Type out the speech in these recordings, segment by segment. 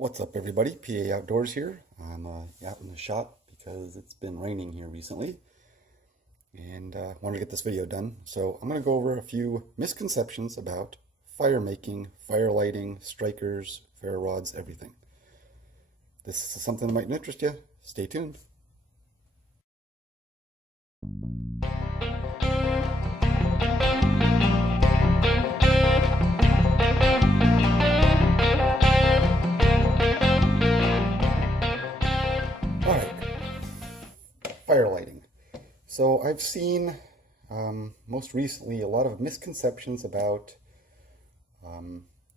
What's up, everybody? PA Outdoors here. I'm out in the shop because it's been raining here recently and wanted to get this video done. So I'm going to go over a few misconceptions about fire making, fire lighting, strikers, ferrule rods, everything. This is something that might interest you. Stay tuned. All right, fire lighting. So I've seen most recently a lot of misconceptions about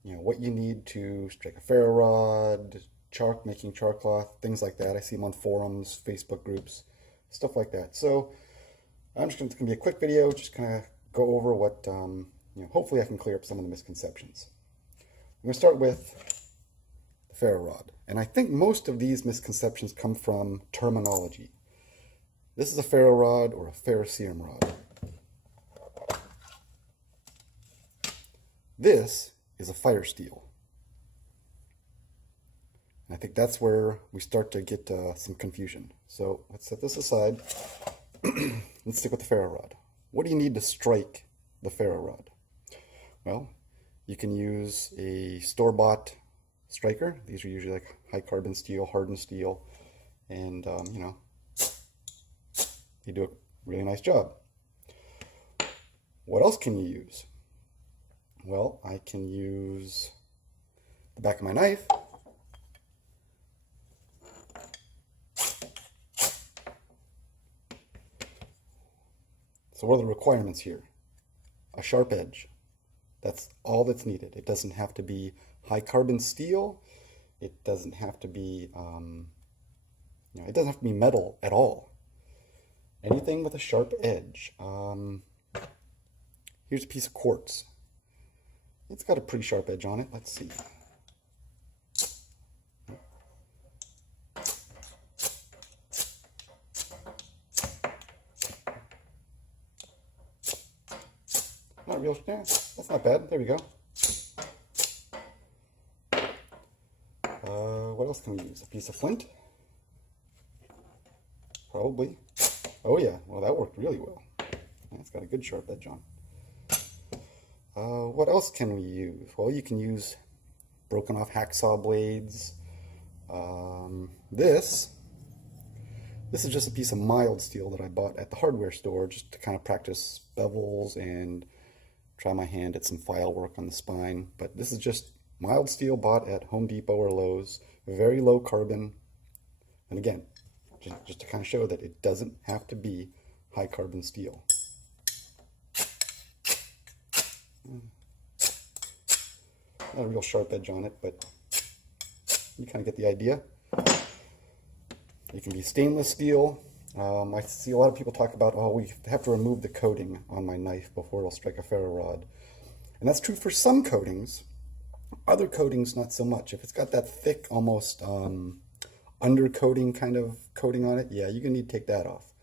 what you need to strike a ferrule rod, making char cloth, things like that. I see them on forums, Facebook groups, stuff like that. So I'm just going to be a quick video, just kind of go over what, hopefully I can clear up some of the misconceptions. I'm going to start with the ferrule rod. And I think most of these misconceptions come from terminology. This is a ferrule rod or a ferrocerium rod. This is a fire steel. And I think that's where we start to get some confusion. So let's set this aside. Let's stick with the ferrule rod. What do you need to strike the ferrule rod? Well, you can use a store-bought striker. These are usually like high carbon steel, hardened steel, and they do a really nice job. What else can you use? Well, I can use the back of my knife. So what are the requirements here? A sharp edge. That's all that's needed. It doesn't have to be high carbon steel. It doesn't have to be, it doesn't have to be metal at all. Anything with a sharp edge. Here's a piece of quartz. It's got a pretty sharp edge on it. Let's see. Not real, yeah, that's not bad. There we go. What else can we use? A piece of flint? Probably. Oh yeah, well that worked really well. It's got a good sharp edge on. What else can we use? Well, you can use broken off hacksaw blades. This is just a piece of mild steel that I bought at the hardware store just to kind of practice bevels and try my hand at some file work on the spine. But this is just mild steel bought at Home Depot or Lowe's, very low carbon. And again, just to kind of show that it doesn't have to be high carbon steel. Not a real sharp edge on it, but you kind of get the idea. It can be stainless steel. I see a lot of people talk about, oh, we have to remove the coating on my knife before it'll strike a ferrule rod. And that's true for some coatings. Other coatings, not so much. If it's got that thick, almost undercoating kind of coating on it, yeah, you're going to need to take that off.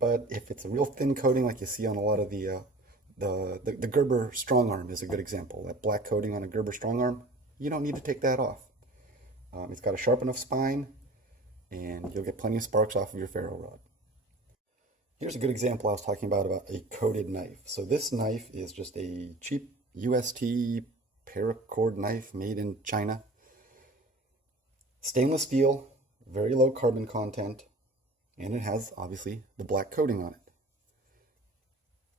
But if it's a real thin coating like you see on a lot of the Gerber strong arm is a good example. That black coating on a Gerber strong arm, you don't need to take that off. It's got a sharp enough spine, and you'll get plenty of sparks off of your ferrule rod. Here's a good example I was talking about a coated knife. So this knife is just a cheap UST paracord knife made in China. Stainless steel, very low carbon content, and it has obviously the black coating on it.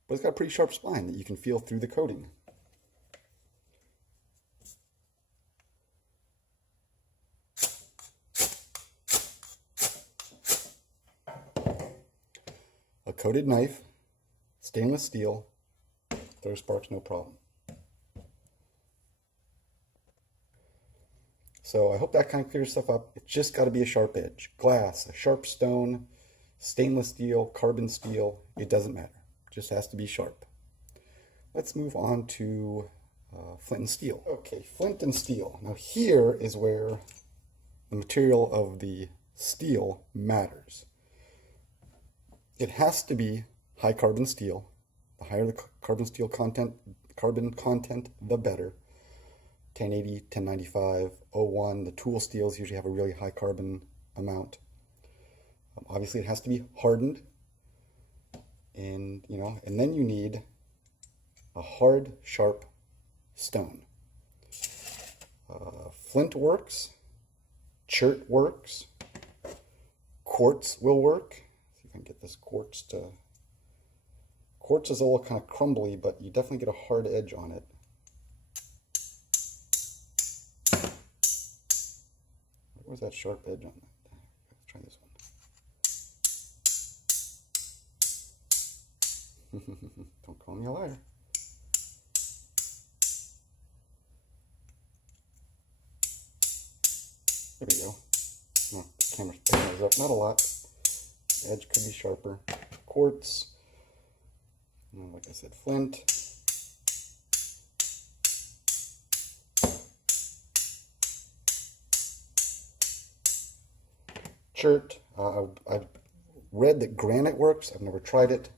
But it's got a pretty sharp spine that you can feel through the coating. A coated knife, stainless steel, throw sparks no problem. So I hope that kind of clears stuff up. It's just got to be a sharp edge. Glass, a sharp stone, stainless steel, carbon steel, it doesn't matter. It just has to be sharp. Let's move on to flint and steel. Okay, flint and steel. Now here is where the material of the steel matters. It has to be high carbon steel. The higher the carbon content, the better. 1080, 1095, 01. The tool steels usually have a really high carbon amount. Obviously, it has to be hardened, and and then you need a hard, sharp stone. Flint works, chert works, quartz will work. See if I can get this quartz to. Quartz is a little kind of crumbly, but you definitely get a hard edge on it. Where's that sharp edge on that? Let's try this one. Don't call me a liar. There we go. Oh, camera's up. Not a lot. Edge could be sharper. Quartz. Like I said, flint. Chert. I've read that granite works. I've never tried it.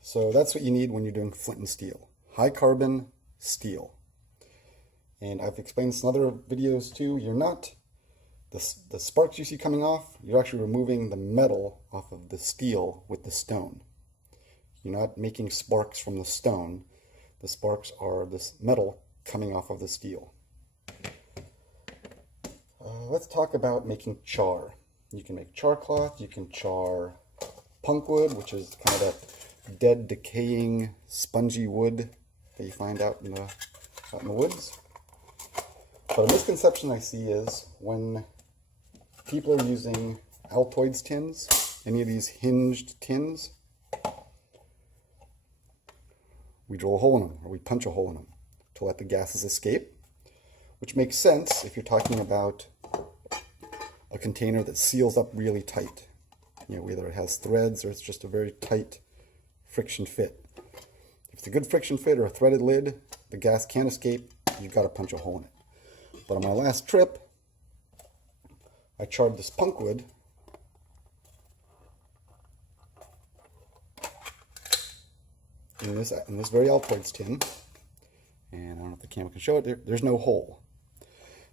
So that's what you need when you're doing flint and steel. High carbon steel. And I've explained this in other videos too. You're not, the sparks you see coming off, you're actually removing the metal off of the steel with the stone. You're not making sparks from the stone. The sparks are this metal coming off of the steel. Let's talk about making char. You can make char cloth, you can char punk wood, which is kind of that dead, decaying, spongy wood that you find out in the woods. But a misconception I see is when people are using Altoids tins, any of these hinged tins, we drill a hole in them, or we punch a hole in them to let the gases escape, which makes sense if you're talking about a container that seals up really tight. Whether it has threads or it's just a very tight friction fit. If it's a good friction fit or a threaded lid, the gas can't escape, you've got to punch a hole in it. But on my last trip, I charred this punk wood in this very Altoids tin, and I don't know if the camera can show it. There's no hole.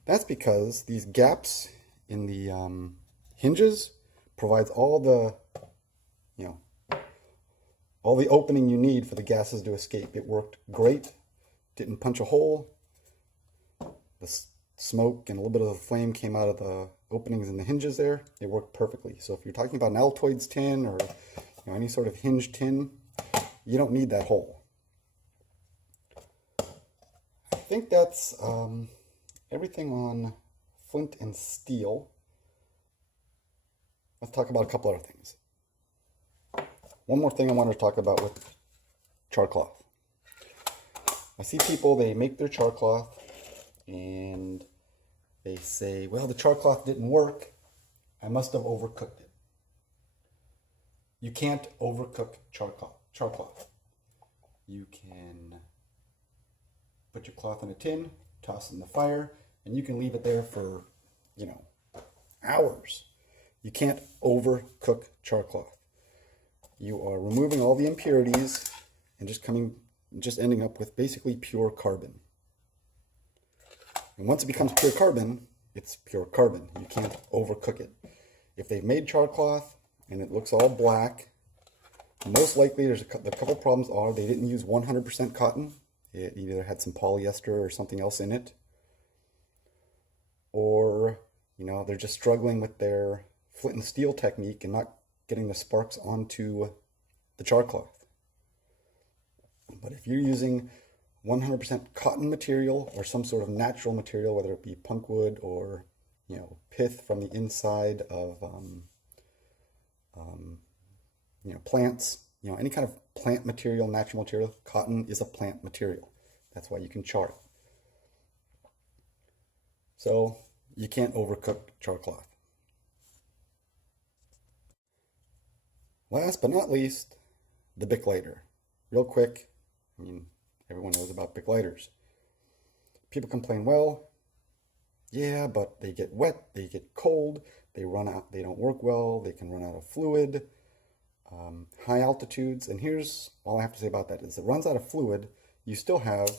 That's because these gaps in the hinges provides all the all the opening you need for the gases to escape. It worked great. Didn't punch a hole. The smoke and a little bit of the flame came out of the openings in the hinges there. It worked perfectly. So if you're talking about an Altoids tin or any sort of hinged tin, you don't need that hole. I think that's everything on flint and steel. Let's talk about a couple other things. One more thing I wanted to talk about with char cloth. I see people, they make their char cloth and they say, well, the char cloth didn't work. I must have overcooked it. You can't overcook char cloth. You can put your cloth in a tin, toss it in the fire, and you can leave it there for, hours. You can't overcook char cloth. You are removing all the impurities and just ending up with basically pure carbon. And once it becomes pure carbon, it's pure carbon. You can't overcook it. If they've made char cloth and it looks all black, most likely the couple problems are they didn't use 100% cotton. It either had some polyester or something else in it. Or, they're just struggling with their flint and steel technique and not getting the sparks onto the char cloth. But if you're using 100% cotton material or some sort of natural material, whether it be punk wood or pith from the inside of plants, any kind of plant material, natural material, cotton is a plant material. That's why you can char it. So you can't overcook char cloth. Last but not least, the Bic lighter. Real quick, everyone knows about Bic lighters. People complain, well, yeah, but they get wet, they get cold, they run out, they don't work well, they can run out of fluid, high altitudes. And here's all I have to say about that is it runs out of fluid, you still have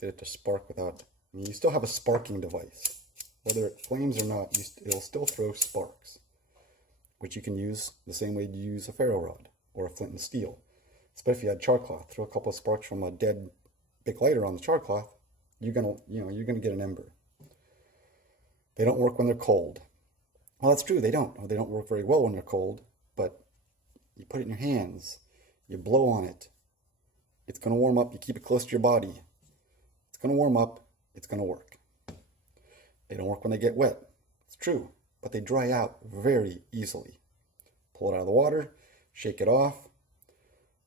get it to spark without, I mean, you still have a sparking device. Whether it flames or not, it'll still throw sparks, which you can use the same way you use a ferrule rod or a flint and steel. Especially if you had char cloth, throw a couple of sparks from a dead Bic lighter on the char cloth, you're gonna get an ember. They don't work when they're cold. Well, that's true, they don't. They don't work very well when they're cold, but you put it in your hands, you blow on it, it's gonna warm up, you keep it close to your body, it's gonna warm up, it's gonna work. They don't work when they get wet. It's true, but they dry out very easily. Pull it out of the water, shake it off.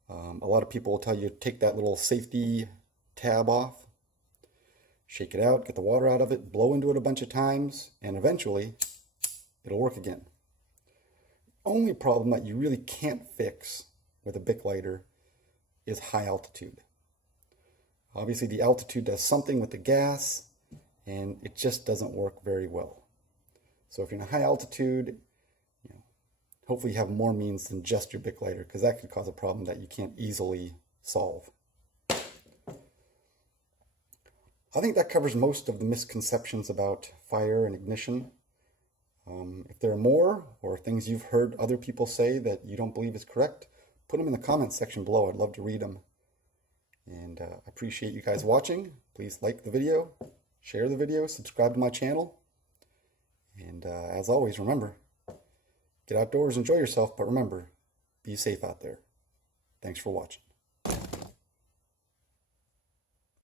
A lot of people will tell you take that little safety tab off, shake it out, get the water out of it, blow into it a bunch of times, and eventually it'll work again. The only problem that you really can't fix with a Bic lighter is high altitude. Obviously the altitude does something with the gas, and it just doesn't work very well. So if you're in a high altitude, hopefully you have more means than just your Bic lighter, because that could cause a problem that you can't easily solve. I think that covers most of the misconceptions about fire and ignition. If there are more, or things you've heard other people say that you don't believe is correct, put them in the comments section below. I'd love to read them. And I appreciate you guys watching. Please like the video, share the video, subscribe to my channel. And as always, remember, get outdoors, enjoy yourself, but remember, be safe out there. Thanks for watching.